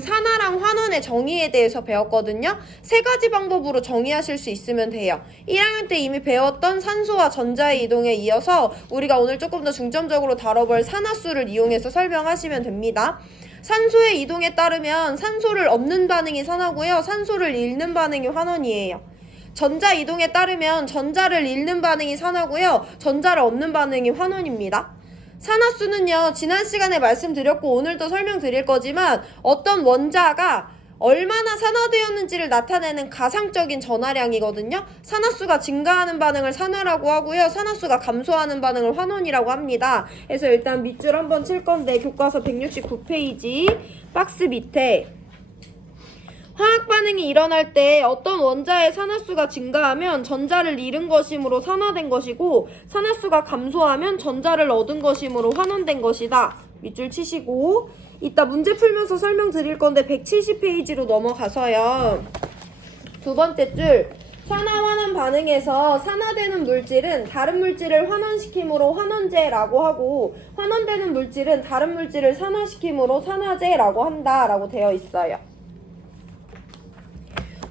산화랑 환원의 정의에 대해서 배웠거든요. 세 가지 방법으로 정의하실 수 있으면 돼요. 1학년 때 이미 배웠던 산소와 전자의 이동에 이어서 우리가 오늘 조금 더 중점적으로 다뤄볼 산화수를 이용해서 설명하시면 됩니다. 산소의 이동에 따르면 산소를 얻는 반응이 산화고요. 산소를 잃는 반응이 환원이에요. 전자 이동에 따르면 전자를 잃는 반응이 산화고요. 전자를 얻는 반응이 환원입니다. 산화수는요, 지난 시간에 말씀드렸고 오늘도 설명드릴 거지만 어떤 원자가 얼마나 산화되었는지를 나타내는 가상적인 전하량이거든요. 산화수가 증가하는 반응을 산화라고 하고요. 산화수가 감소하는 반응을 환원이라고 합니다. 그래서 일단 밑줄 한번 칠 건데 교과서 169페이지 박스 밑에 화학 반응이 일어날 때 어떤 원자의 산화수가 증가하면 전자를 잃은 것이므로 산화된 것이고 산화수가 감소하면 전자를 얻은 것이므로 환원된 것이다. 밑줄 치시고 이따 문제 풀면서 설명드릴 건데 170페이지로 넘어가서요. 두 번째 줄 산화환원 반응에서 산화되는 물질은 다른 물질을 환원시킴으로 환원제라고 하고 환원되는 물질은 다른 물질을 산화시킴으로 산화제라고 한다라고 되어 있어요.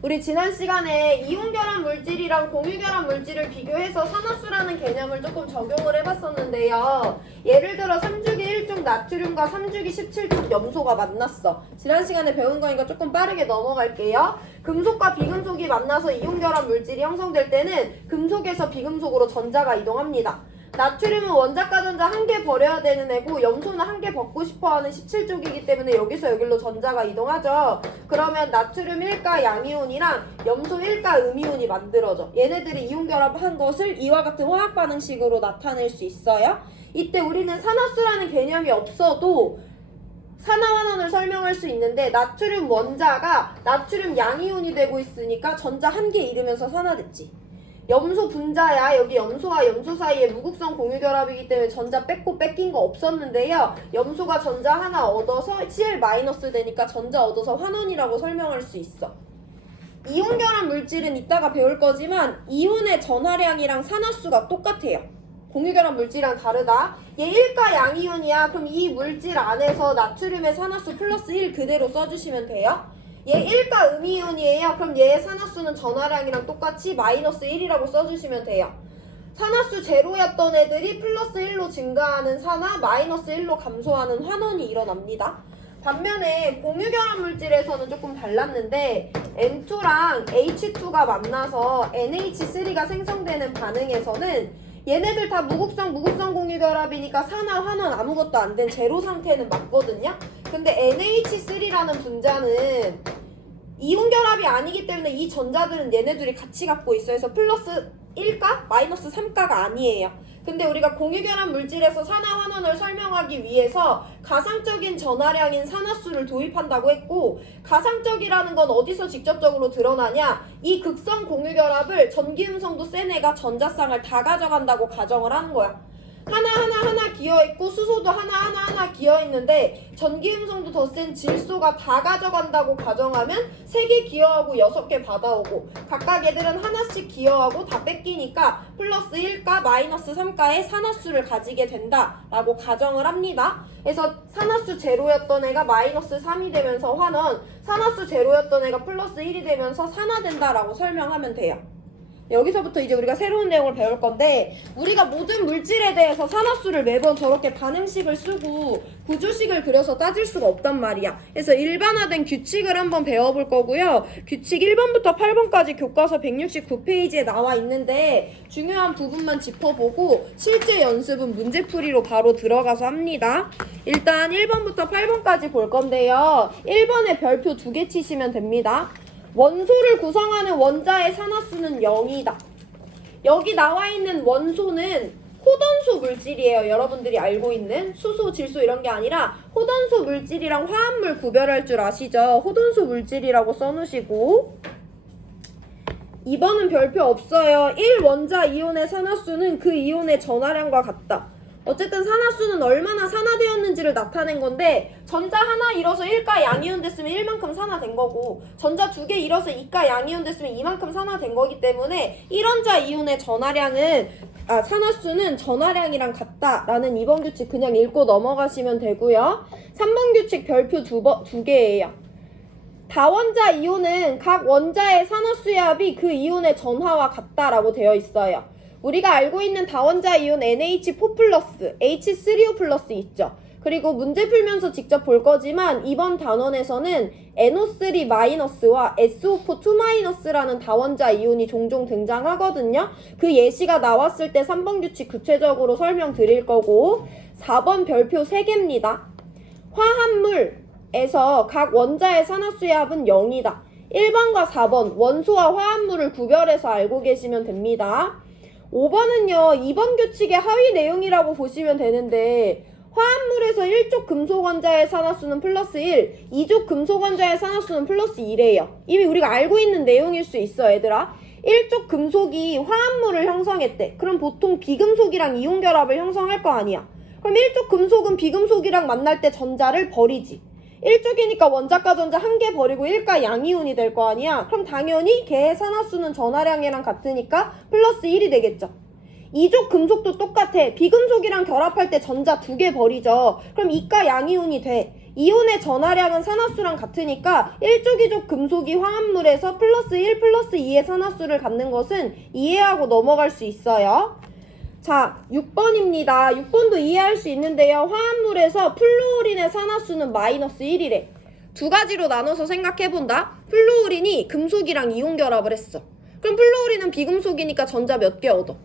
우리 지난 시간에 이온결합 물질이랑 공유결합 물질을 비교해서 산화수라는 개념을 조금 적용을 해봤었는데요. 예를 들어 3주기 1중 나트륨과 3주기 17중 염소가 만났어. 지난 시간에 배운 거니까 조금 빠르게 넘어갈게요. 금속과 비금속이 만나서 이온결합 물질이 형성될 때는 금속에서 비금속으로 전자가 이동합니다. 나트륨은 원자과 전자 한 개 버려야 되는 애고 염소는 한 개 벗고 싶어하는 17쪽이기 때문에 여기서 여기로 전자가 이동하죠. 그러면 나트륨 1가 양이온이랑 염소 1가 음이온이 만들어져. 얘네들이 이온결합한 것을 이와 같은 화학 반응식으로 나타낼 수 있어요. 이때 우리는 산화수라는 개념이 없어도 산화환원을 설명할 수 있는데 나트륨 원자가 나트륨 양이온이 되고 있으니까 전자 한 개 잃으면서 산화됐지. 염소 분자야. 여기 염소와 염소 사이에 무극성 공유결합이기 때문에 전자 뺏고 뺏긴 거 없었는데요. 염소가 전자 하나 얻어서 Cl- 되니까 전자 얻어서 환원이라고 설명할 수 있어. 이온결합 물질은 이따가 배울 거지만 이온의 전하량이랑 산화수가 똑같아요. 공유결합 물질이랑 다르다. 얘 1가 양이온이야. 그럼 이 물질 안에서 나트륨의 산화수 플러스 1 그대로 써주시면 돼요. 얘 1가 음이온이에요. 그럼 얘의 산화수는 전하량이랑 똑같이 마이너스 1이라고 써주시면 돼요. 산화수 제로였던 애들이 플러스 1로 증가하는 산화, 마이너스 1로 감소하는 환원이 일어납니다. 반면에 공유결합 물질에서는 조금 달랐는데 N2랑 H2가 만나서 NH3가 생성되는 반응에서는 얘네들 다 무극성 공유결합이니까 산화, 환원 아무것도 안 된 제로 상태는 맞거든요. 근데 NH3라는 분자는 이온결합이 아니기 때문에 이 전자들은 얘네들이 같이 갖고 있어요. 그래서 플러스 1가 마이너스 3가가 아니에요. 근데 우리가 공유결합 물질에서 산화환원을 설명하기 위해서 가상적인 전하량인 산화수를 도입한다고 했고 가상적이라는 건 어디서 직접적으로 드러나냐? 이 극성 공유결합을 전기음성도 센 애가 전자쌍을 다 가져간다고 가정을 하는 거야. 하나 기어있고 수소도 하나 기어있는데 전기음성도 더 센 질소가 다 가져간다고 가정하면 3개 기어하고 6개 받아오고 각각 애들은 하나씩 기어하고 다 뺏기니까 플러스 1가 마이너스 3가의 산화수를 가지게 된다라고 가정을 합니다. 그래서 산화수 제로였던 애가 마이너스 3이 되면서 환원, 산화수 제로였던 애가 플러스 1이 되면서 산화된다라고 설명하면 돼요. 여기서부터 이제 우리가 새로운 내용을 배울 건데 우리가 모든 물질에 대해서 산화수를 매번 저렇게 반응식을 쓰고 구조식을 그려서 따질 수가 없단 말이야. 그래서 일반화된 규칙을 한번 배워볼 거고요. 규칙 1번부터 8번까지 교과서 169페이지에 나와 있는데 중요한 부분만 짚어보고 실제 연습은 문제풀이로 바로 들어가서 합니다. 일단 1번부터 8번까지 볼 건데요. 1번에 별표 2개 치시면 됩니다. 원소를 구성하는 원자의 산화수는 0이다. 여기 나와 있는 원소는 호던소 물질이에요. 여러분들이 알고 있는 수소, 질소 이런 게 아니라 호던소 물질이랑 화합물 구별할 줄 아시죠? 호던소 물질이라고 써놓으시고 2번은 별표 없어요. 1원자 이온의 산화수는 그 이온의 전하량과 같다. 어쨌든 산화수는 얼마나 산화되었는지를 나타낸 건데 전자 하나 잃어서 1가 양이온 됐으면 1만큼 산화된 거고 전자 2개 잃어서 2가 양이온 됐으면 2만큼 산화된 거기 때문에 1원자 이온의 산화수는 전하량이랑 같다라는 2번 규칙 그냥 읽고 넘어가시면 되고요. 3번 규칙 별표 2개예요. 다원자 이온은 각 원자의 산화수의 합이 그 이온의 전하와 같다라고 되어 있어요. 우리가 알고 있는 다원자 이온 NH4+, H3O+ 있죠. 그리고 문제 풀면서 직접 볼 거지만 이번 단원에서는 NO3-와 SO4-2-라는 다원자 이온이 종종 등장하거든요. 그 예시가 나왔을 때 3번 규칙 구체적으로 설명드릴 거고 4번 별표 3개입니다. 화합물에서 각 원자의 산화수의 합은 0이다. 1번과 4번 원소와 화합물을 구별해서 알고 계시면 됩니다. 5번은요. 2번 규칙의 하위 내용이라고 보시면 되는데 화합물에서 1족 금속 원자의 산화수는 플러스 1, 2족 금속 원자의 산화수는 플러스 1이에요. 이미 우리가 알고 있는 내용일 수 있어, 얘들아. 1족 금속이 화합물을 형성했대. 그럼 보통 비금속이랑 이온 결합을 형성할 거 아니야. 그럼 1족 금속은 비금속이랑 만날 때 전자를 버리지. 1족이니까 원자과 전자 1개 버리고 1가 양이온이 될 거 아니야. 그럼 당연히 걔의 산화수는 전하량이랑 같으니까 플러스 1이 되겠죠. 2족 금속도 똑같아. 비금속이랑 결합할 때 전자 2개 버리죠. 그럼 2가 양이온이 돼. 이온의 전하량은 산화수랑 같으니까 1족 2족 금속이 화합물에서 플러스 1 플러스 2의 산화수를 갖는 것은 이해하고 넘어갈 수 있어요. 자, 6번입니다. 6번도 이해할 수 있는데요. 화합물에서 플루오린의 산화수는 마이너스 1이래. 두 가지로 나눠서 생각해본다. 플루오린이 금속이랑 이온 결합을 했어. 그럼 플루오린은 비금속이니까 전자 몇 개 얻어?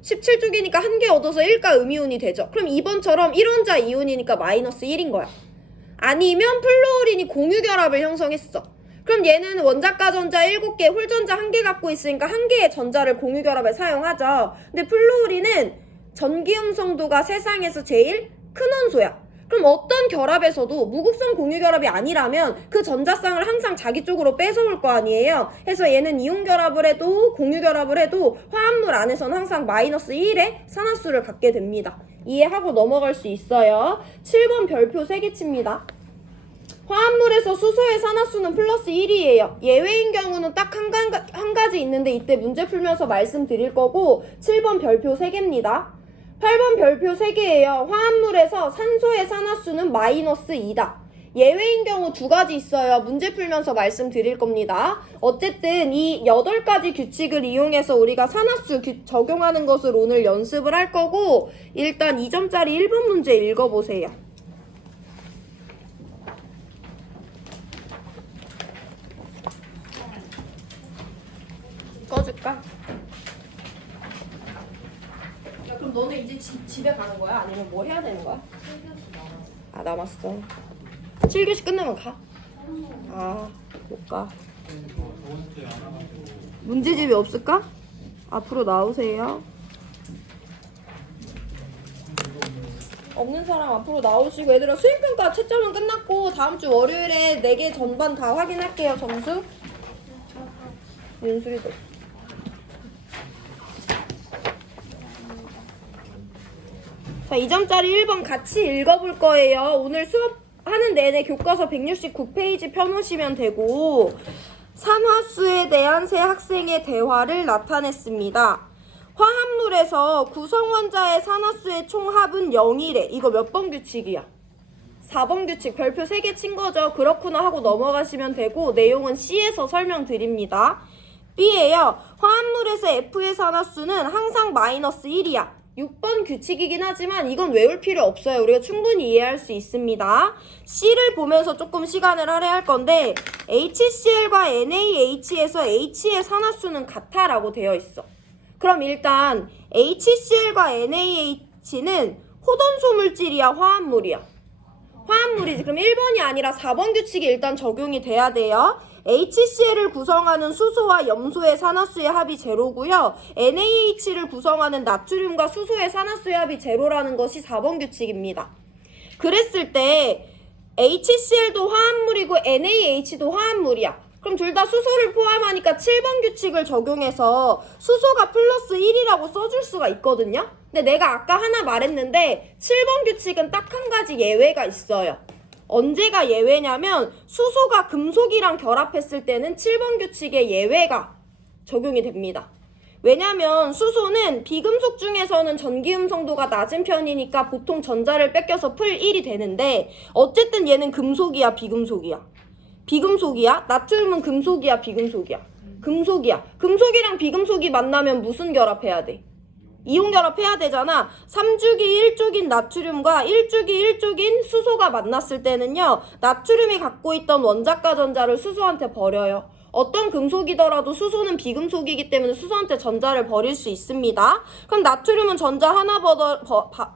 17쪽이니까 1개 얻어서 1가 음이온이 되죠. 그럼 2번처럼 1원자 이온이니까 마이너스 1인 거야. 아니면 플루오린이 공유결합을 형성했어. 그럼 얘는 원자과 전자 7개, 홀전자 1개 갖고 있으니까 1개의 전자를 공유결합에 사용하죠. 근데 플루오린은 전기음성도가 세상에서 제일 큰 원소야. 그럼 어떤 결합에서도 무극성 공유결합이 아니라면 그 전자쌍을 항상 자기 쪽으로 뺏어올 거 아니에요. 그래서 얘는 이온 결합을 해도 공유결합을 해도 화합물 안에서는 항상 마이너스 1의 산화수를 갖게 됩니다. 이해하고 넘어갈 수 있어요. 7번 별표 3개 칩니다. 화합물에서 수소의 산화수는 플러스 1이에요. 예외인 경우는 딱 한 가지 있는데 이때 문제 풀면서 말씀드릴 거고 7번 별표 3개입니다. 8번 별표 3개예요. 화합물에서 산소의 산화수는 마이너스 2다. 예외인 경우 2가지 있어요. 문제 풀면서 말씀드릴 겁니다. 어쨌든 이 8가지 규칙을 이용해서 우리가 산화수 적용하는 것을 오늘 연습을 할 거고 일단 2점짜리 1번 문제 읽어보세요. 꺼줄까? 그럼 너네 이제 집에 가는 거야? 아니면 뭐 해야 되는 거야? 7교시 남았어. 아, 남았어. 7교시 끝나면 가? 아, 못 가. 문제집이 없을까? 앞으로 나오세요. 없는 사람 앞으로 나오시고 얘들아 수행평가 채점은 끝났고 다음 주 월요일에 4개 전반 다 확인할게요. 점수. 윤수리도. 자, 2점짜리 1번 같이 읽어볼 거예요. 오늘 수업하는 내내 교과서 169페이지 펴놓으시면 되고 산화수에 대한 세 학생의 대화를 나타냈습니다. 화합물에서 구성원자의 산화수의 총합은 0이래. 이거 몇 번 규칙이야? 4번 규칙. 별표 3개 친 거죠. 그렇구나 하고 넘어가시면 되고 내용은 C에서 설명드립니다. B예요. 화합물에서 F의 산화수는 항상 마이너스 1이야. 6번 규칙이긴 하지만 이건 외울 필요 없어요. 우리가 충분히 이해할 수 있습니다. C를 보면서 조금 시간을 할애할 건데 HCl과 NaH에서 H의 산화수는 같아라고 되어 있어. 그럼 일단 HCl과 NaH는 호던소 물질이야, 화합물이야? 화합물이지. 그럼 1번이 아니라 4번 규칙이 일단 적용이 돼야 돼요. HCl을 구성하는 수소와 염소의 산화수의 합이 제로고요. NaH를 구성하는 나트륨과 수소의 산화수의 합이 제로라는 것이 4번 규칙입니다. 그랬을 때 HCl도 화합물이고 NaH도 화합물이야. 그럼 둘 다 수소를 포함하니까 7번 규칙을 적용해서 수소가 플러스 1이라고 써줄 수가 있거든요. 근데 내가 아까 하나 말했는데 7번 규칙은 딱 한 가지 예외가 있어요. 언제가 예외냐면 수소가 금속이랑 결합했을 때는 7번 규칙의 예외가 적용이 됩니다. 왜냐면 수소는 비금속 중에서는 전기음성도가 낮은 편이니까 보통 전자를 뺏겨서 풀 1이 되는데 어쨌든 얘는 금속이야, 비금속이야? 비금속이야? 나트륨은 금속이야, 비금속이야? 금속이야. 금속이랑 비금속이 만나면 무슨 결합해야 돼? 이온 결합해야 되잖아. 3주기 1쪽인 나트륨과 1주기 1쪽인 수소가 만났을 때는요, 나트륨이 갖고 있던 원자가 전자를 수소한테 버려요. 어떤 금속이더라도 수소는 비금속이기 때문에 수소한테 전자를 버릴 수 있습니다. 그럼 나트륨은 전자 하나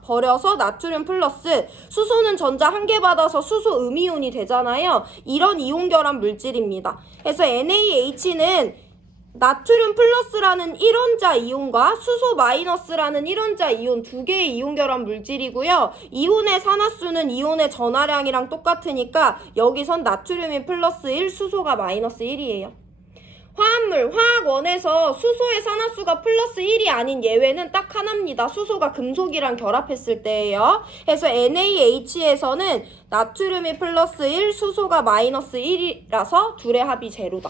버려서 나트륨 플러스, 수소는 전자 한 개 받아서 수소 음이온이 되잖아요. 이런 이온 결합 물질입니다. 그래서 NaH는 나트륨 플러스라는 1원자 이온과 수소 마이너스라는 1원자 이온 두 개의 이온 결합 물질이고요. 이온의 산화수는 이온의 전하량이랑 똑같으니까 여기선 나트륨이 플러스 1, 수소가 마이너스 1이에요. 화합물, 화학원에서 수소의 산화수가 플러스 1이 아닌 예외는 딱 하나입니다. 수소가 금속이랑 결합했을 때예요. 그래서 NaH에서는 나트륨이 플러스 1, 수소가 마이너스 1이라서 둘의 합이 제로다.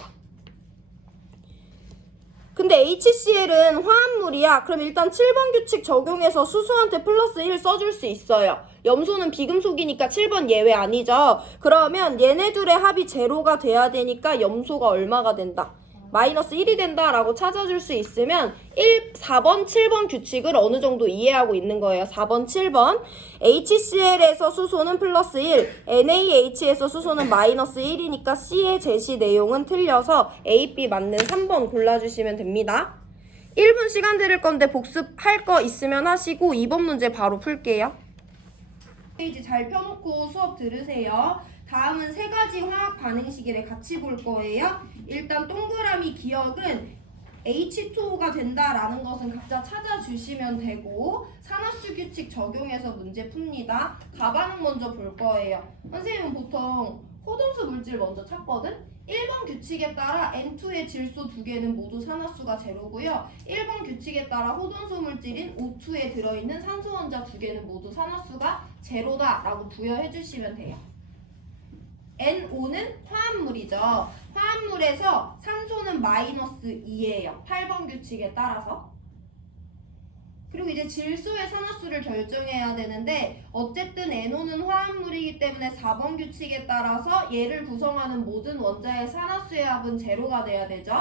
근데 HCl은 화합물이야. 그럼 일단 7번 규칙 적용해서 수소한테 플러스 1 써줄 수 있어요. 염소는 비금속이니까 7번 예외 아니죠. 그러면 얘네 둘의 합이 제로가 돼야 되니까 염소가 얼마가 된다? 마이너스 1이 된다라고 찾아줄 수 있으면 4번, 7번 규칙을 어느 정도 이해하고 있는 거예요. 4번, 7번. HCl에서 수소는 플러스 1, NaH에서 수소는 마이너스 1이니까 C의 제시 내용은 틀려서 A, B 맞는 3번 골라주시면 됩니다. 1분 시간 드릴 건데 복습할 거 있으면 하시고 2번 문제 바로 풀게요. 페이지 잘 펴놓고 수업 들으세요. 다음은 세 가지 화학 반응식을 같이 볼 거예요. 일단 동그라미 기억은 H2O가 된다라는 것은 각자 찾아주시면 되고, 산화수 규칙 적용해서 문제 풉니다. 가반응 먼저 볼 거예요. 선생님은 보통 호동수 물질 먼저 찾거든? 1번 규칙에 따라 N2의 질소 두 개는 모두 산화수가 제로고요. 1번 규칙에 따라 호동수 물질인 O2에 들어있는 산소 원자 두 개는 모두 산화수가 제로다라고 부여해 주시면 돼요. NO는 화합물이죠. 화합물에서 산소는 마이너스 2예요. 8번 규칙에 따라서. 그리고 이제 질소의 산화수를 결정해야 되는데, 어쨌든 NO는 화합물이기 때문에 4번 규칙에 따라서 얘를 구성하는 모든 원자의 산화수의 합은 제로가 돼야 되죠.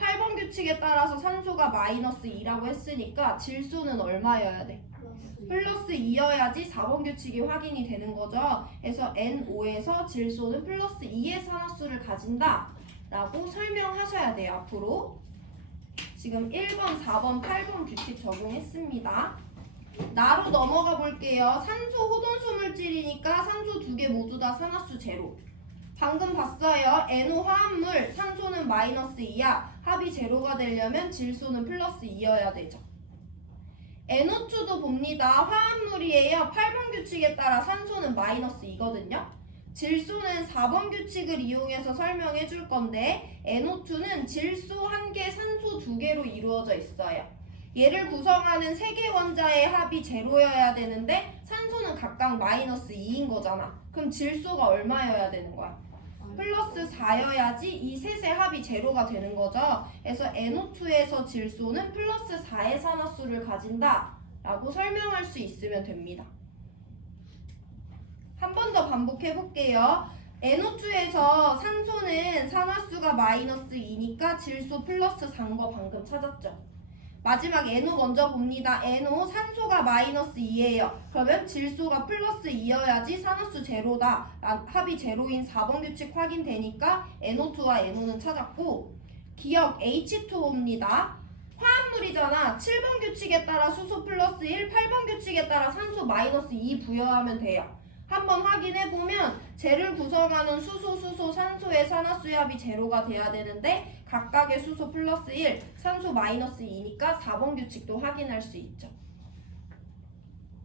8번 규칙에 따라서 산소가 마이너스 2라고 했으니까 질소는 얼마여야 돼? 플러스 2여야지 4번 규칙이 확인이 되는 거죠. 그래서 NO에서 질소는 플러스 2의 산화수를 가진다 라고 설명하셔야 돼요. 앞으로 지금 1번, 4번, 8번 규칙 적용했습니다. 나로 넘어가 볼게요. 산소 호돈수 물질이니까 산소 두 개 모두 다 산화수 제로. 방금 봤어요. NO 화합물, 산소는 마이너스 2야. 합이 제로가 되려면 질소는 플러스 2여야 되죠. NO2도 봅니다. 화합물이에요. 8번 규칙에 따라 산소는 마이너스 2거든요. 질소는 4번 규칙을 이용해서 설명해 줄 건데, NO2는 질소 1개, 산소 2개로 이루어져 있어요. 얘를 구성하는 3개 원자의 합이 제로여야 되는데 산소는 각각 마이너스 2인 거잖아. 그럼 질소가 얼마여야 되는 거야? 플러스 4여야지 이 셋의 합이 제로가 되는 거죠. 그래서 NO2에서 질소는 플러스 4의 산화수를 가진다 라고 설명할 수 있으면 됩니다. 한 번 더 반복해 볼게요. NO2에서 산소는 산화수가 마이너스 2니까 질소 플러스 4인 거 방금 찾았죠. 마지막 NO 먼저 봅니다. NO 산소가 마이너스 2예요. 그러면 질소가 플러스 2여야지 산화수 제로다. 합이 제로인 4번 규칙 확인되니까 NO2와 NO는 찾았고, 기억 H2O입니다. 화합물이잖아. 7번 규칙에 따라 수소 플러스 1, 8번 규칙에 따라 산소 마이너스 2 부여하면 돼요. 한번 확인해보면 쟤를 구성하는 수소, 산소의 산화수의 합이 제로가 돼야 되는데 각각의 수소 플러스 1, 산소 마이너스 2니까 4번 규칙도 확인할 수 있죠.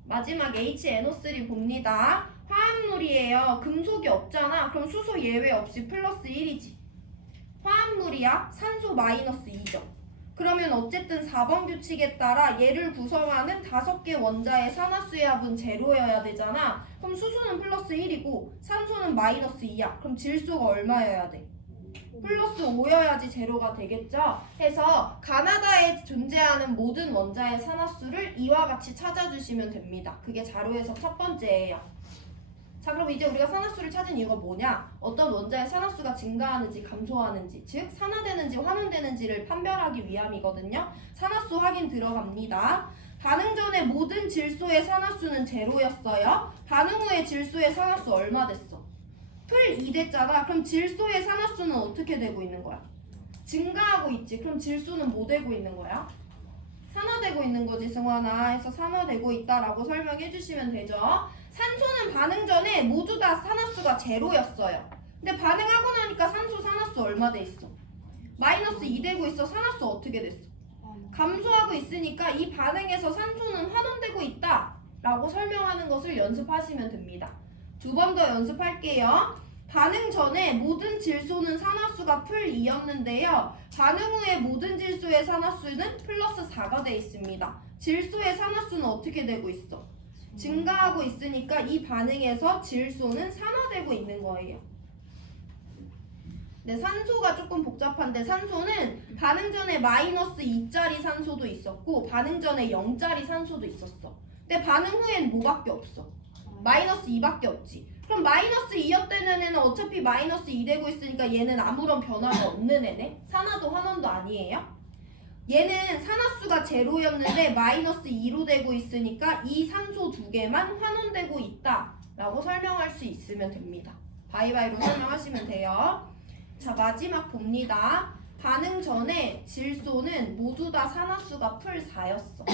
마지막 HNO3 봅니다. 화합물이에요. 금속이 없잖아. 그럼 수소 예외 없이 플러스 1이지. 화합물이야. 산소 마이너스 2죠. 그러면 어쨌든 4번 규칙에 따라 얘를 구성하는 5개 원자의 산화수의 합은 제로여야 되잖아. 그럼 수소는 플러스 1이고 산소는 마이너스 2야. 그럼 질소가 얼마여야 돼? 플러스 5여야지 제로가 되겠죠? 해서 가나다에 존재하는 모든 원자의 산화수를 이와 같이 찾아주시면 됩니다. 그게 자료 해석 첫 번째예요. 자, 그럼 이제 우리가 산화수를 찾은 이유가 뭐냐? 어떤 원자의 산화수가 증가하는지 감소하는지, 즉 산화되는지 환원되는지를 판별하기 위함이거든요. 산화수 확인 들어갑니다. 반응 전에 모든 질소의 산화수는 제로였어요. 반응 후에 질소의 산화수 얼마 됐어? 풀 2 됐잖아. 그럼 질소의 산화수는 어떻게 되고 있는 거야? 증가하고 있지. 그럼 질소는 뭐 되고 있는 거야? 산화되고 있는 거지, 승환아. 해서 산화되고 있다라고 설명해 주시면 되죠. 산소는 반응 전에 모두 다 산화수가 제로였어요. 근데 반응하고 나니까 산소 산화수 얼마 돼 있어? 마이너스 2 되고 있어. 산화수 어떻게 됐어? 감소하고 있으니까 이 반응에서 산소는 환원되고 있다 라고 설명하는 것을 연습하시면 됩니다. 두 번 더 연습할게요. 반응 전에 모든 질소는 산화수가 풀 2였는데요. 반응 후에 모든 질소의 산화수는 플러스 4가 돼 있습니다. 질소의 산화수는 어떻게 되고 있어? 증가하고 있으니까 이 반응에서 질소는 산화되고 있는 거예요. 네, 산소가 조금 복잡한데 산소는 반응 전에 마이너스 2짜리 산소도 있었고 반응 전에 0짜리 산소도 있었어. 근데 반응 후엔 뭐밖에 없어? 마이너스 2밖에 없지. 그럼 마이너스 2였던 애는 어차피 마이너스 2 되고 있으니까 얘는 아무런 변화가 없는 애네. 산화도 환원도 아니에요. 얘는 산화수가 제로였는데 마이너스 2로 되고 있으니까 이 산소 두 개만 환원되고 있다 라고 설명할 수 있으면 됩니다. 바이바이로 설명하시면 돼요. 자, 마지막 봅니다. 반응 전에 질소는 모두 다 산화수가 풀 4였어.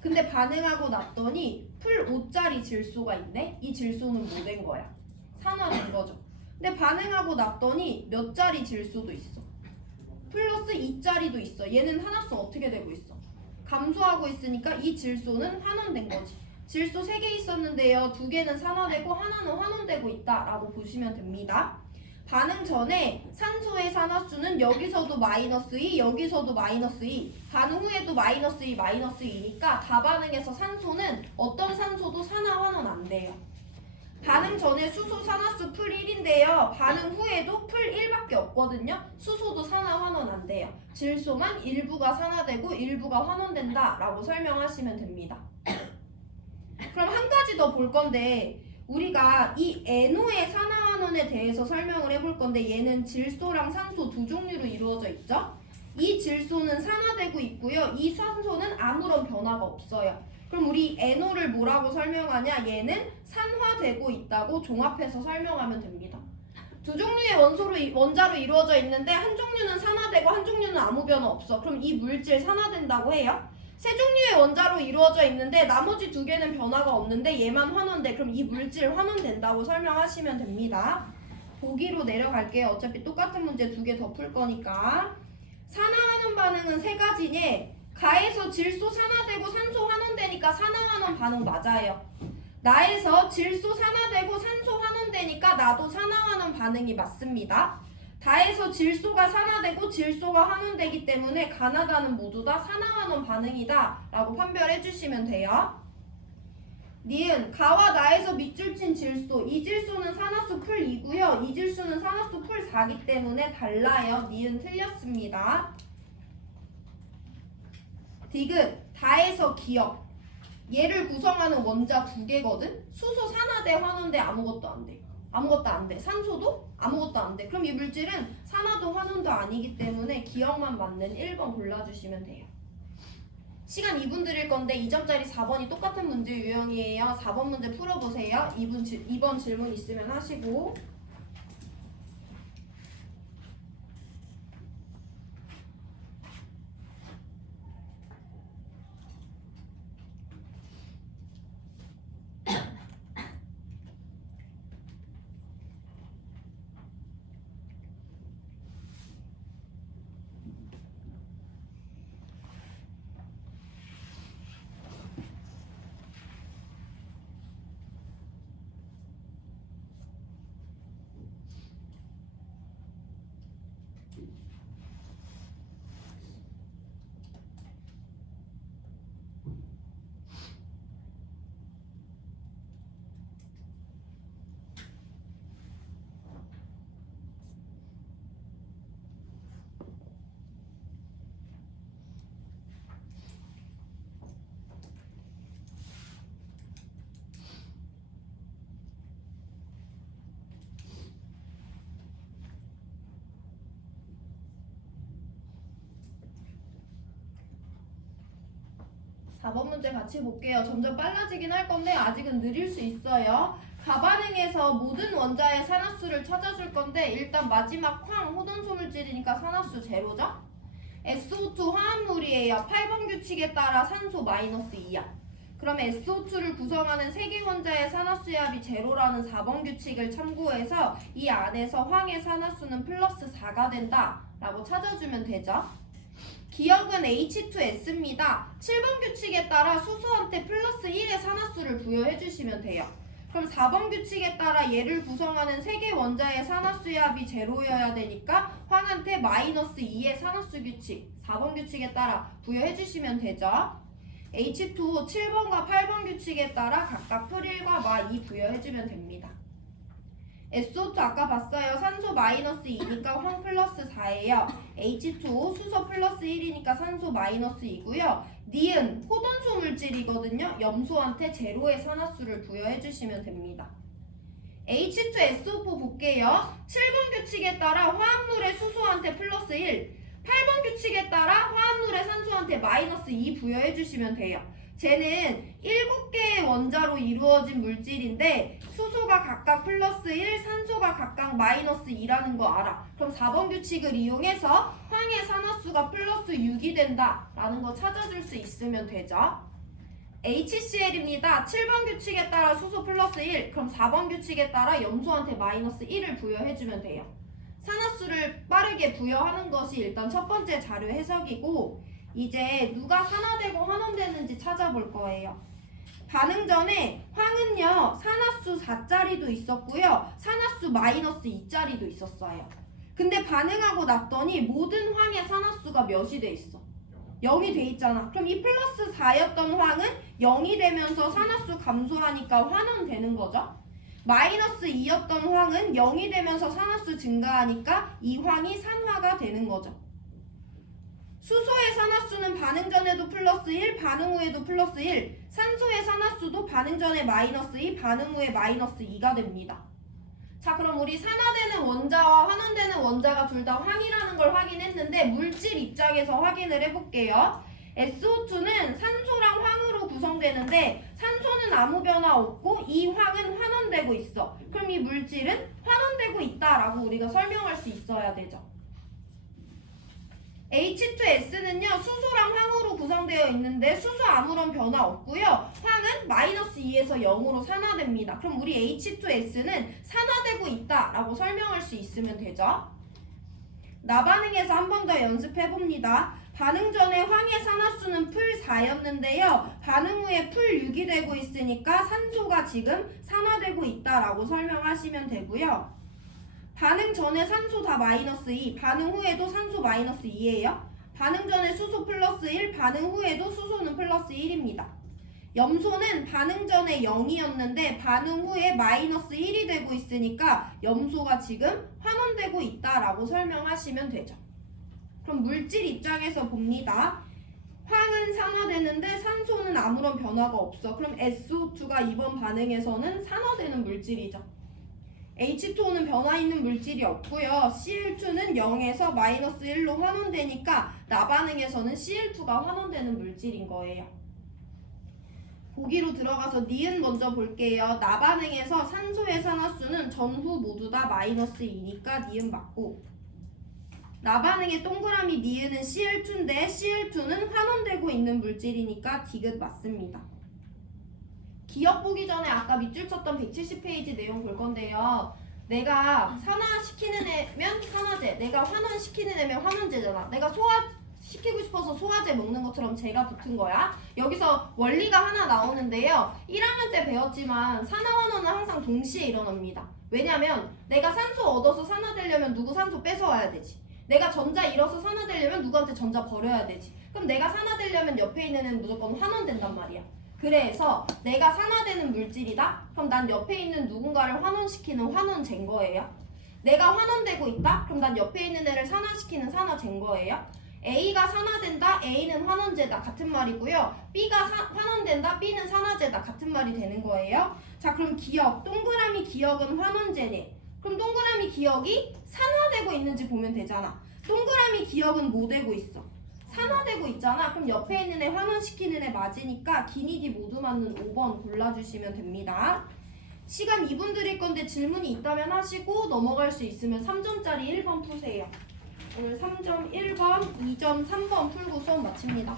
근데 반응하고 났더니 풀 5짜리 질소가 있네? 이 질소는 뭐 된 거야? 산화된 거죠. 근데 반응하고 났더니 몇 짜리 질소도 있어? 플러스 2짜리도 있어. 얘는 산화수 어떻게 되고 있어? 감소하고 있으니까 이 질소는 환원된 거지. 질소 3개 있었는데요. 2개는 산화되고 하나는 환원되고 있다라고 보시면 됩니다. 반응 전에 산소의 산화수는 여기서도 마이너스 2, 여기서도 마이너스 2, 반응 후에도 마이너스 2, 마이너스 2니까 다반응에서 산소는 어떤 산소도 산화 환원 안 돼요. 반응 전에 수소 산화수 풀 1인데요. 반응 후에도 풀 1밖에 없거든요. 수소도 산화 환원 안 돼요. 질소만 일부가 산화되고 일부가 환원된다 라고 설명하시면 됩니다. 그럼 한 가지 더 볼 건데 우리가 이 NO의 산화환원에 대해서 설명을 해볼 건데 얘는 질소랑 산소 두 종류로 이루어져 있죠. 이 질소는 산화되고 있고요. 이 산소는 아무런 변화가 없어요. 그럼 우리 NO를 뭐라고 설명하냐? 얘는 산화되고 있다고 종합해서 설명하면 됩니다. 두 종류의 원자로 이루어져 있는데 한 종류는 산화되고 한 종류는 아무 변화 없어. 그럼 이 물질 산화된다고 해요? 세 종류의 원자로 이루어져 있는데 나머지 두 개는 변화가 없는데 얘만 환원돼. 그럼 이 물질 환원된다고 설명하시면 됩니다. 보기로 내려갈게요. 어차피 똑같은 문제 두 개 더 풀 거니까. 산화환원 반응은 세 가지니 가에서 질소 산화되고 산소 환원되니까 산화환원 반응 맞아요. 나에서 질소 산화되고 산소 환원되니까 나도 산화환원 반응이 맞습니다. 다에서 질소가 산화되고 질소가 환원되기 때문에 가나다는 모두 다 산화환원 반응이다 라고 판별해 주시면 돼요. 니은 가와 나에서 밑줄 친 질소, 이 질소는 산화수 풀 2고요. 이 질소는 산화수 풀 4기 때문에 달라요. 니은 틀렸습니다. 디귿 다에서 기억, 얘를 구성하는 원자 두 개거든. 수소 산화돼 환원돼 아무것도 안 돼. 아무것도 안 돼. 산소도 아무것도 안 돼. 그럼 이 물질은 산화도 환원도 아니기 때문에 기억만 맞는 1번 골라주시면 돼요. 시간 2분 드릴 건데 2점짜리 4번이 똑같은 문제 유형이에요. 4번 문제 풀어보세요. 2번 질문 있으면 하시고. 4번 문제 같이 볼게요. 점점 빨라지긴 할 건데 아직은 느릴 수 있어요. 가반응에서 모든 원자의 산화수를 찾아줄 건데 일단 마지막 황 호돈소 물질이니까 산화수 제로죠? SO2 화합물이에요. 8번 규칙에 따라 산소 마이너스 2야. 그럼 SO2를 구성하는 세개 원자의 산화수의 제로라는 4번 규칙을 참고해서 이 안에서 황의 산화수는 플러스 4가 된다 라고 찾아주면 되죠. 기억은 H2S입니다. 7번 규칙에 따라 수소한테 플러스 1의 산화수를 부여해 주시면 돼요. 그럼 4번 규칙에 따라 얘를 구성하는 세개 원자의 산화수의 합이 제로여야 되니까 황한테 마이너스 2의 산화수 규칙 4번 규칙에 따라 부여해 주시면 되죠. H2O 7번과 8번 규칙에 따라 각각 풀1과 마2 부여해주면 됩니다. SO2 아까 봤어요. 산소 마이너스 2니까 황 플러스 4예요. H2O 수소 플러스 1이니까 산소 마이너스 2고요. 니은 호돈소 물질이거든요. 염소한테 제로의 산화수를 부여해주시면 됩니다. H2SO4 볼게요. 7번 규칙에 따라 화합물의 수소한테 플러스 1 8번 규칙에 따라 화합물의 산소한테 마이너스 2 부여해주시면 돼요. 쟤는 7개의 원자로 이루어진 물질인데 수소가 각각 플러스 1, 산소가 각각 마이너스 2라는 거 알아. 그럼 4번 규칙을 이용해서 황의 산화수가 플러스 6이 된다라는 거 찾아줄 수 있으면 되죠. HCl입니다. 7번 규칙에 따라 수소 플러스 1, 그럼 4번 규칙에 따라 염소한테 마이너스 1을 부여해주면 돼요. 산화수를 빠르게 부여하는 것이 일단 첫 번째 자료 해석이고 이제 누가 산화되고 환원되는지 찾아볼 거예요. 반응 전에 황은요 산화수 4짜리도 있었고요 산화수 마이너스 2짜리도 있었어요. 근데 반응하고 났더니 모든 황의 산화수가 몇이 돼 있어? 0이 돼 있잖아. 그럼 이 플러스 4였던 황은 0이 되면서 산화수 감소하니까 환원되는 거죠. 마이너스 2였던 황은 0이 되면서 산화수 증가하니까 이 황이 산화가 되는 거죠. 수소의 산화수는 반응 전에도 플러스 1, 반응 후에도 플러스 1, 산소의 산화수도 반응 전에 마이너스 2, 반응 후에 마이너스 2가 됩니다. 자, 그럼 우리 산화되는 원자와 환원되는 원자가 둘 다 황이라는 걸 확인했는데 물질 입장에서 확인을 해볼게요. SO2는 산소랑 황으로 구성되는데 산소는 아무 변화 없고 이 황은 환원되고 있어. 그럼 이 물질은 환원되고 있다라고 우리가 설명할 수 있어야 되죠. H2S는요 수소랑 황으로 구성되어 있는데 수소 아무런 변화 없고요 황은 마이너스 2에서 0으로 산화됩니다. 그럼 우리 H2S는 산화되고 있다라고 설명할 수 있으면 되죠. 나반응에서 한 번 더 연습해봅니다. 반응 전에 황의 산화수는 풀 4였는데요 반응 후에 풀 6이 되고 있으니까 산소가 지금 산화되고 있다라고 설명하시면 되고요. 반응 전에 산소 다 마이너스 2, 반응 후에도 산소 마이너스 2예요. 반응 전에 수소 플러스 1, 반응 후에도 수소는 플러스 1입니다. 염소는 반응 전에 0이었는데 반응 후에 마이너스 1이 되고 있으니까 염소가 지금 환원되고 있다라고 설명하시면 되죠. 그럼 물질 입장에서 봅니다. 황은 산화되는데 산소는 아무런 변화가 없어. 그럼 SO2가 이번 반응에서는 산화되는 물질이죠. H2O는 변화 있는 물질이 없고요. Cl2는 0에서 마이너스 1로 환원되니까 나반응에서는 Cl2가 환원되는 물질인 거예요. 보기로 들어가서 니은 먼저 볼게요. 나반응에서 산소의 산화수는 전후 모두 다 마이너스 2니까 니은 맞고 나반응의 동그라미 니은은 Cl2인데 Cl2는 환원되고 있는 물질이니까 디귿 맞습니다. 기억 보기 전에 아까 밑줄 쳤던 170페이지 내용 볼 건데요. 내가 산화시키는 애면 산화제, 내가 환원시키는 애면 환원제잖아. 내가 소화시키고 싶어서 소화제 먹는 것처럼 제가 붙은 거야. 여기서 원리가 하나 나오는데요. 1학년 때 배웠지만 산화환원은 항상 동시에 일어납니다. 왜냐면 내가 산소 얻어서 산화되려면 누구 산소 뺏어와야 되지. 내가 전자 잃어서 산화되려면 누구한테 전자 버려야 되지. 그럼 내가 산화되려면 옆에 있는 애는 무조건 환원된단 말이야. 그래서 내가 산화되는 물질이다? 그럼 난 옆에 있는 누군가를 환원시키는 환원제인 거예요. 내가 환원되고 있다? 그럼 난 옆에 있는 애를 산화시키는 산화제인 거예요. A가 산화된다? A는 환원제다. 같은 말이고요. B가 환원된다? B는 산화제다. 같은 말이 되는 거예요. 자, 그럼 기억. 동그라미 기억은 환원제네. 그럼 동그라미 기억이 산화되고 있는지 보면 되잖아. 동그라미 기억은 뭐 되고 있어? 산화되고 있잖아. 그럼 옆에 있는 애 환원시키는 애 맞으니까 기니디 모두 맞는 5번 골라주시면 됩니다. 시간 2분 드릴 건데 질문이 있다면 하시고 넘어갈 수 있으면 3점짜리 1번 푸세요. 오늘 3점 1번, 2점 3번 풀고 수업 마칩니다.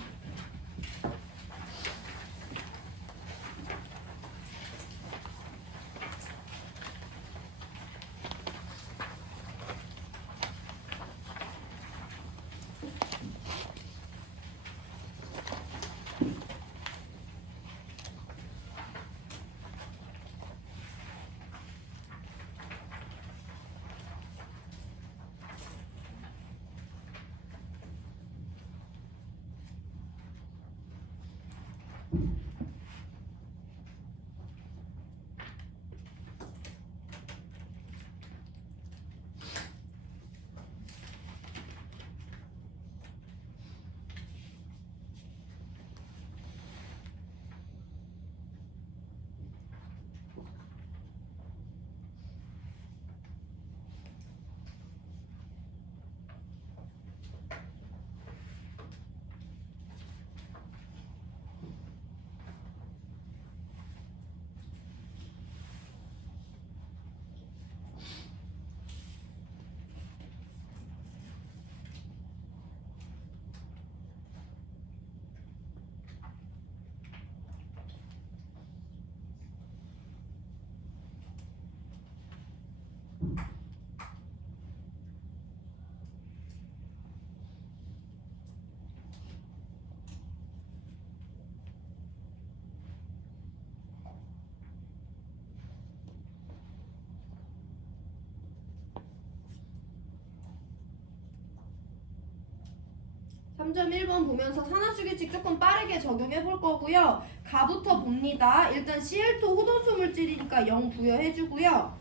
(3점 1번) 보면서 산화수규칙 조금 빠르게 적용해 볼 거고요. 가부터 봅니다. 일단 Cl2 호돈수 물질이니까 0 부여해 주고요.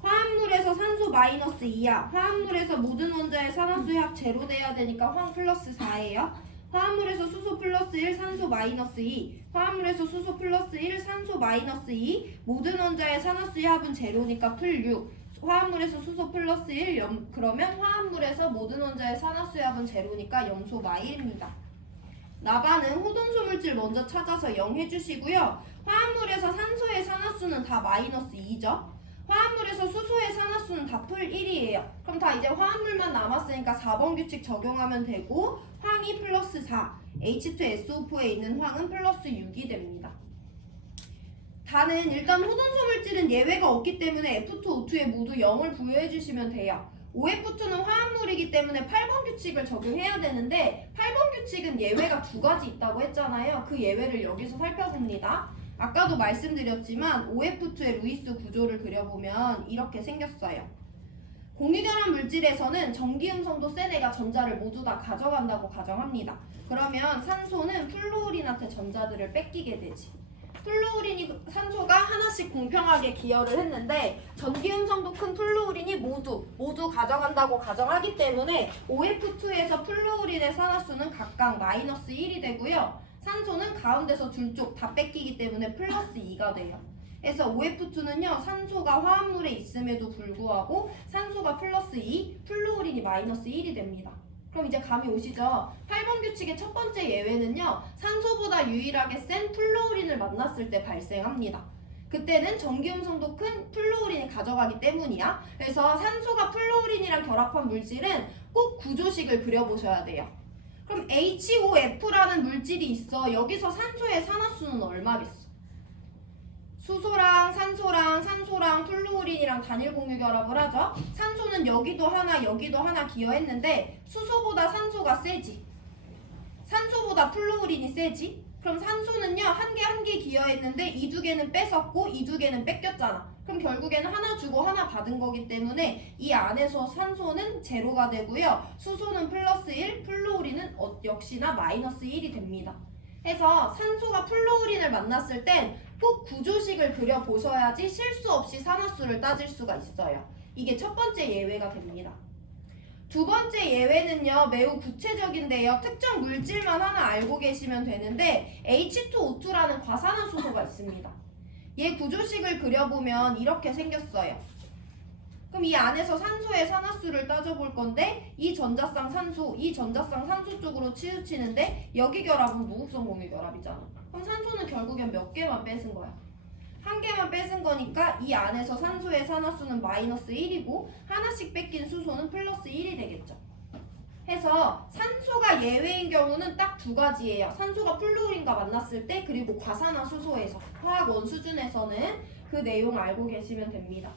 화합물에서 산소 마이너스 2야. 화합물에서 모든 원자의 산화수의 합 제로 돼야 되니까 황 플러스 4예요. 화합물에서 수소 플러스 1, 산소 마이너스 2. 화합물에서 수소 플러스 1, 산소 마이너스 2. 모든 원자의 산화수의 합은 제로니까 풀 6. 화합물에서 수소 플러스 1, 그러면 화합물에서 모든 원자의 산화수의 합은 제로니까 염소 마일입니다. 나반은 호돈수 물질 먼저 찾아서 0 해주시고요. 화합물에서 산소의 산화수는 다 마이너스 2죠. 화합물에서 수소의 산화수는 다 풀 1이에요. 그럼 다 이제 화합물만 남았으니까 4번 규칙 적용하면 되고 황이 플러스 4, H2SO4에 있는 황은 플러스 6이 됩니다. 다는 일단 호돈수 물질은 예외가 없기 때문에 F2O2에 모두 0을 부여해 주시면 돼요. OF2는 화합물이기 때문에 8번 규칙을 적용해야 되는데 8번 규칙은 예외가 2가지 있다고 했잖아요. 그 예외를 여기서 살펴봅니다. 아까도 말씀드렸지만 OF2의 루이스 구조를 그려보면 이렇게 생겼어요. 공유결합 물질에서는 전기음성도 센 애가 전자를 모두 다 가져간다고 가정합니다. 그러면 산소는 플루오린한테 전자들을 뺏기게 되지. 플루오린이 산소가 하나씩 공평하게 기여를 했는데 전기음성도 큰 플루오린이 모두 가져간다고 가정하기 때문에 OF2에서 플루오린의 산화수는 각각 마이너스 1이 되고요. 산소는 가운데서 둘 쪽 다 뺏기기 때문에 플러스 2가 돼요. 그래서 OF2는요 산소가 화합물에 있음에도 불구하고 산소가 플러스 2, 플루오린이 마이너스 1이 됩니다. 그럼 이제 감이 오시죠? 8번 규칙의 첫 번째 예외는요 산소보다 유일하게 센 플루오린을 만났을 때 발생합니다. 그때는 전기음성도 큰 플루오린이 가져가기 때문이야. 그래서 산소가 플루오린이랑 결합한 물질은 꼭 구조식을 그려보셔야 돼요. 그럼 HOF라는 물질이 있어. 여기서 산소의 산화수는 얼마겠어? 수소랑 산소랑 플루오린이랑 단일 공유 결합을 하죠. 산소는 여기도 하나 기여했는데 수소보다 산소가 세지. 산소보다 플루오린이 세지. 그럼 산소는요 한 개 기여했는데 이 두 개는 뺏었고 이 두 개는 뺏겼잖아. 그럼 결국에는 하나 주고 하나 받은 거기 때문에 이 안에서 산소는 제로가 되고요. 수소는 플러스 1, 플루오린은 역시나 마이너스 1이 됩니다. 해서 산소가 플루오린을 만났을 땐 꼭 구조식을 그려보셔야지 실수 없이 산화수를 따질 수가 있어요. 이게 첫 번째 예외가 됩니다. 두 번째 예외는요 매우 구체적인데요. 특정 물질만 하나 알고 계시면 되는데 H2O2라는 과산화수소가 있습니다. 얘 구조식을 그려보면 이렇게 생겼어요. 그럼 이 안에서 산소의 산화수를 따져볼 건데 이 전자쌍 산소, 이 전자쌍 산소 쪽으로 치우치는데 여기 결합은 무극성 공유 결합이잖아. 그럼 산소는 결국엔 몇 개만 뺏은 거야? 한 개만 뺏은 거니까 이 안에서 산소의 산화수는 마이너스 1이고 하나씩 뺏긴 수소는 플러스 1이 되겠죠. 해서 산소가 예외인 경우는 딱 두 가지예요. 산소가 플루오린과 만났을 때 그리고 과산화수소에서 화학 원수준에서는 그 내용 알고 계시면 됩니다.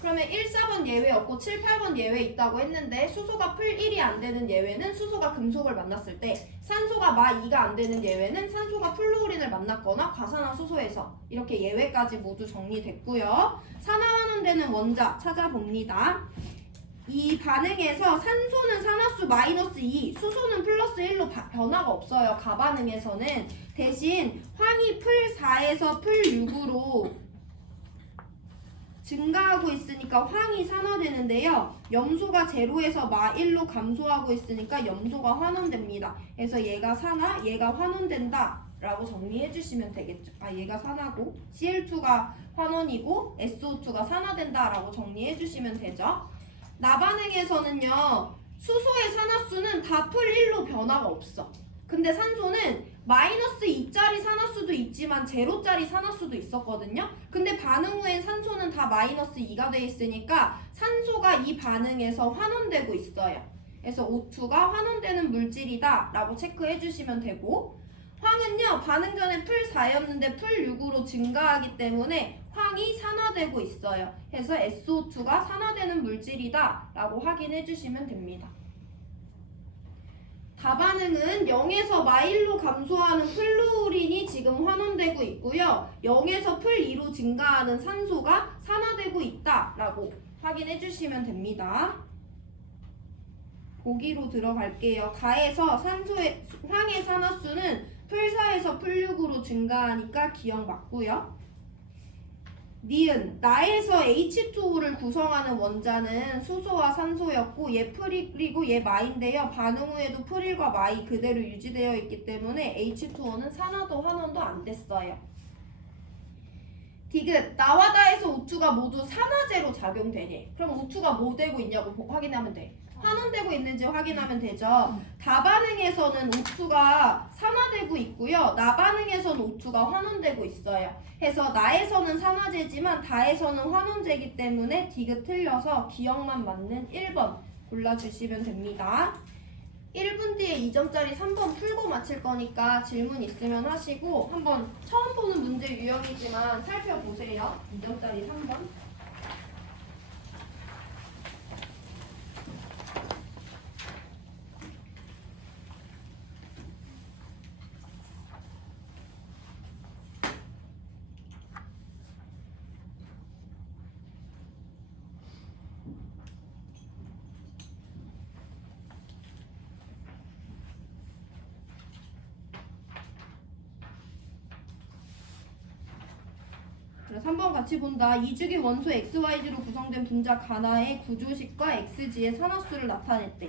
그러면 1, 4번 예외 없고 7, 8번 예외 있다고 했는데 수소가 풀 1이 안 되는 예외는 수소가 금속을 만났을 때, 산소가 마 2가 안 되는 예외는 산소가 플루오린을 만났거나 과산화수소에서 이렇게 예외까지 모두 정리됐고요. 산화환원되는 원자 찾아봅니다. 이 반응에서 산소는 산화수 마이너스 2, 수소는 플러스 1로 변화가 없어요. 가반응에서는. 대신 황이 풀 4에서 풀 6으로 증가하고 있으니까 황이 산화되는데요. 염소가 제로에서 마 1로 감소하고 있으니까 염소가 환원됩니다. 그래서 얘가 산화, 얘가 환원된다 라고 정리해 주시면 되겠죠. 얘가 산화고 Cl2가 환원이고 SO2가 산화된다 라고 정리해 주시면 되죠. 나반응에서는요, 수소의 산화수는 다 풀 1로 변화가 없어. 근데 산소는 마이너스 2짜리 산화수도 있지만 제로짜리 산화수도 있었거든요. 근데 반응 후엔 산소는 다 마이너스 2가 돼 있으니까 산소가 이 반응에서 환원되고 있어요. 그래서 O2가 환원되는 물질이다 라고 체크해 주시면 되고, 황은요 반응 전에 풀 4였는데 풀 6으로 증가하기 때문에 황이 산화되고 있어요. 그래서 SO2가 산화되는 물질이다 라고 확인해 주시면 됩니다. 다반응은 0에서 마1로 감소하는 플루오린이 지금 환원되고 있고요. 0에서 풀 2로 증가하는 산소가 산화되고 있다 라고 확인해 주시면 됩니다. 보기로 들어갈게요. 가에서 황의 산화수는 풀 4에서 풀 6으로 증가하니까 기억 맞고요. 니은, 나에서 H2O를 구성하는 원자는 수소와 산소였고 얘 풀이고 얘 마인데요. 반응 후에도 풀1과 마이 그대로 유지되어 있기 때문에 H2O는 산화도 환원도 안 됐어요. 디귿, 나와 다에서 O2가 모두 산화제로 작용되니 그럼 O2가 뭐 되고 있냐고 확인하면 돼. 환원되고 있는지 확인하면 되죠. 다반응에서는 O2가 산화되고 있고요. 나반응에서는 O2가 환원되고 있어요. 해서 나에서는 산화제지만 다에서는 환원제이기 때문에 디귿 틀려서 기억만 맞는 1번 골라주시면 됩니다. 1분 뒤에 2점짜리 3번 풀고 마칠 거니까 질문 있으면 하시고 한번 처음 보는 문제 유형이지만 살펴보세요. 2점짜리 3번. 그래서 3번 같이 본다. 이주기 원소 XYG로 구성된 분자 가나의 구조식과 XG의 산화수를 나타냈대.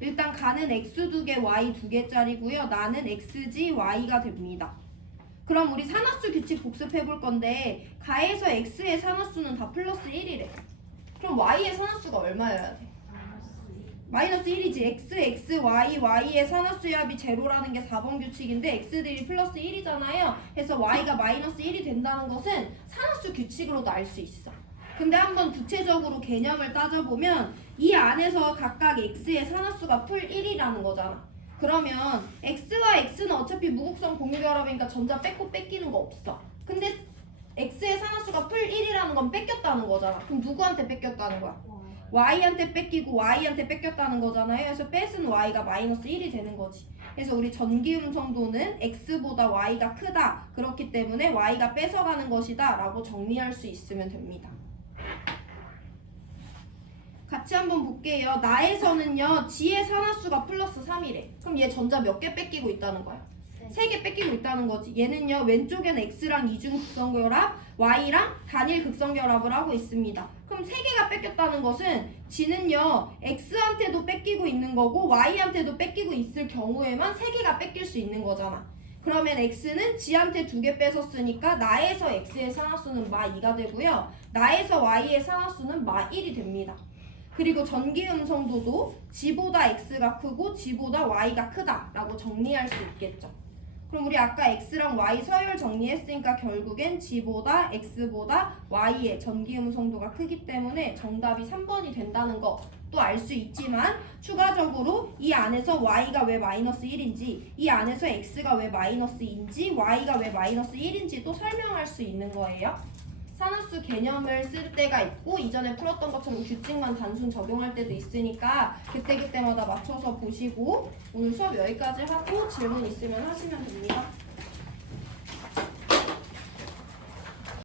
일단 가는 X 2개, Y 2개짜리고요. 나는 XG, Y가 됩니다. 그럼 우리 산화수 규칙 복습해 볼 건데 가에서 X의 산화수는 다 플러스 1이래. 그럼 Y의 산화수가 얼마여야 돼? 마이너스 1이지. X, Y, Y의 산화수의 합이 제로라는 게 4번 규칙인데 X들이 플러스 1이잖아요. 그래서 Y가 마이너스 1이 된다는 것은 산화수 규칙으로도 알 수 있어. 근데 한번 구체적으로 개념을 따져보면 이 안에서 각각 X의 산화수가 풀 1이라는 거잖아. 그러면 X와 X는 어차피 무극성 공유결합이니까 전자 뺏고 뺏기는 거 없어. 근데 X의 산화수가 풀 1이라는 건 뺏겼다는 거잖아. 그럼 누구한테 뺏겼다는 거야? Y한테 뺏기고 Y한테 뺏겼다는 거잖아요. 그래서 뺏은 Y가 마이너스 1이 되는 거지. 그래서 우리 전기음성도는 X보다 Y가 크다. 그렇기 때문에 Y가 뺏어가는 것이다 라고 정리할 수 있으면 됩니다. 같이 한번 볼게요. 나에서는요 G의 산화수가 플러스 3이래. 그럼 얘 전자 몇 개 뺏기고 있다는 거야? 3개 뺏기고 있다는 거지. 얘는요 왼쪽엔 X랑 이중 극성결합, Y랑 단일 극성결합을 하고 있습니다. 그럼 3개가 뺏겼다는 것은 G는요 X한테도 뺏기고 있는 거고 Y한테도 뺏기고 있을 경우에만 3개가 뺏길 수 있는 거잖아. 그러면 x는 g한테 2개 뺏었으니까 나에서 x의 산화수는 마 2가 되고요. 나에서 y의 산화수는 마 1이 됩니다. 그리고 전기음성도도 g보다 x가 크고 g보다 y가 크다라고 정리할 수 있겠죠. 그럼 우리 아까 x랑 y 서열 정리했으니까 결국엔 g보다 x보다 y의 전기음성도가 크기 때문에 정답이 3번이 된다는 거 또 알 수 있지만 추가적으로 이 안에서 y가 왜 마이너스 1인지 이 안에서 x가 왜 마이너스 2인지 y가 왜 마이너스 1인지 또 설명할 수 있는 거예요. 산화수 개념을 쓸 때가 있고 이전에 풀었던 것처럼 규칙만 단순 적용할 때도 있으니까 그때그때마다 맞춰서 보시고 오늘 수업 여기까지 하고 질문 있으면 하시면 됩니다.